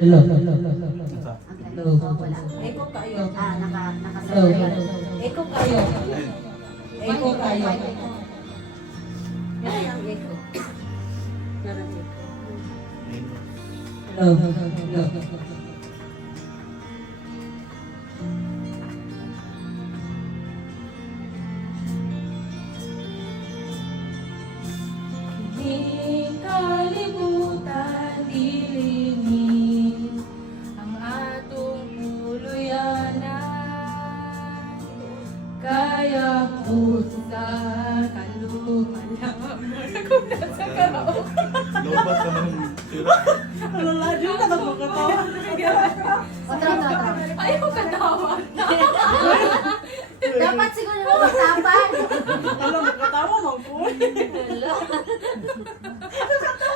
Hello. Hello. Wala. Eko kayo. Nakasabi. Eko kayo. Eko kayo. Yan ang eko. Yan ang eko. Hello. Di kalibutan, dilingin ang atong puluyanan. Kaya pusa kalumalam. Kung nasa karaoke. Lobat ka man tira. Ano ladyo ka na magkatawa? Ayaw katawa. Dapat siguro mo magtapan. Ano magkatawa mo po?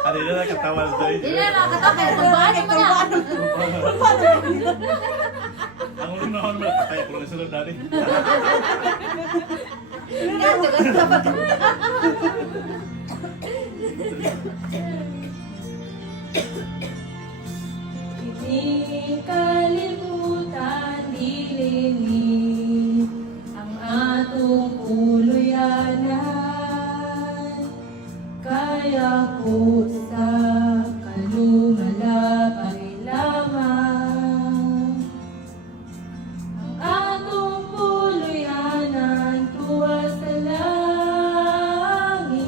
Ano yun na katawal tayo. Hindi na nakakatawa. Kaya tumbaan mo na. Ang ulo na ako naman, kaya ko na sunod dali. Hindi, tagal sa pagkanta. Di kalibutan, dilingin ang atong puluyanan. Kaya pusa kalumalabay lamang. Ang atong puluyanan tuwa sa langit,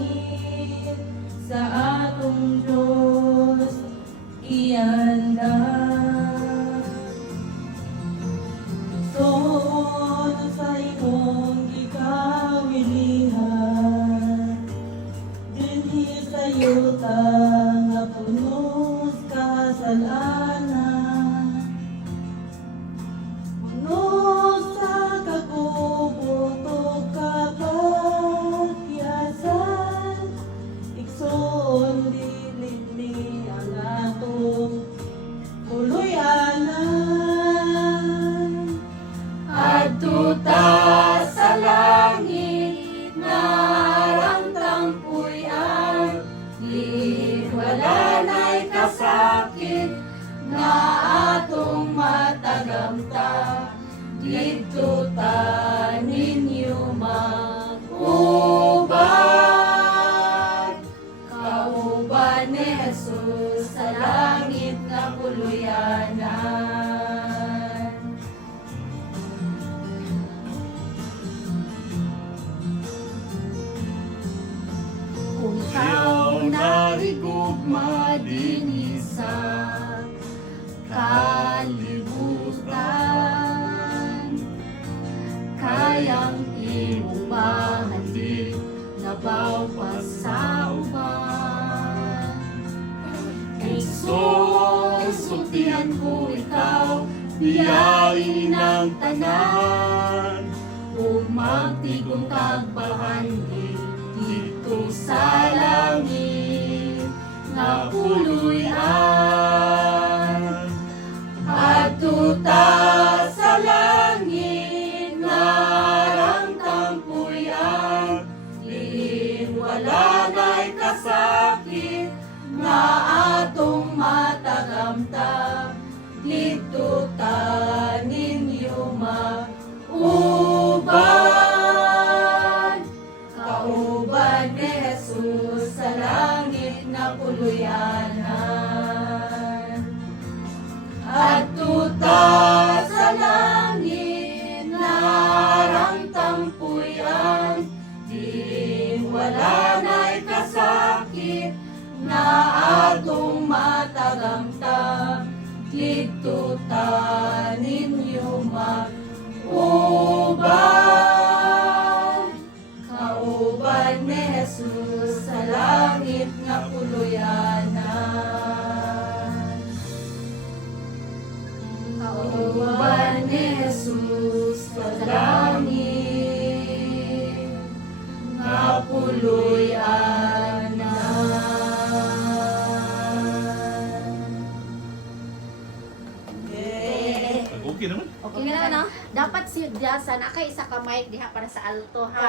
sa atong Diyos ianda. Soon sa imong gikawilihan, dinhi sa yuta nga punos kasalanan. Punos sa kagubuto kapagyasan, igsoon dilili ang atong puluyanan. Adto ta sa langit, narang tampuyan, di wala na'y kasakit, na atong matagamta. Dito ta ninyo mag-uban, kauban ni Jesus sa langit na puluyanan. Kung ikaw narigugma din sa kalibutan, kayang iubahan nabaw pa sa uban. Igsoon, sultihan ko ikaw, biyain ng tanan, ug magtigong tagbahan dito sa langit na puluyan. Adto ta sa langit, narang tampuyan, di wala na'y kasakit, na atong matagamta. Dito ta ninyo mag-uban, kauban ni Jesus sa langit na puluyanan. Adto ta sa langit, narang tampuyan, di wala na'y kasakit, na atong matagamta. Dito ta ninyo mag-uban, kauban ni Jesus sa langit na puluyanan. Kauban ni Jesus sa langit na puluyanan. Okay naman. Okay na, no? Dapat si Jasan, akay isa ka mic diha para sa alto, ha?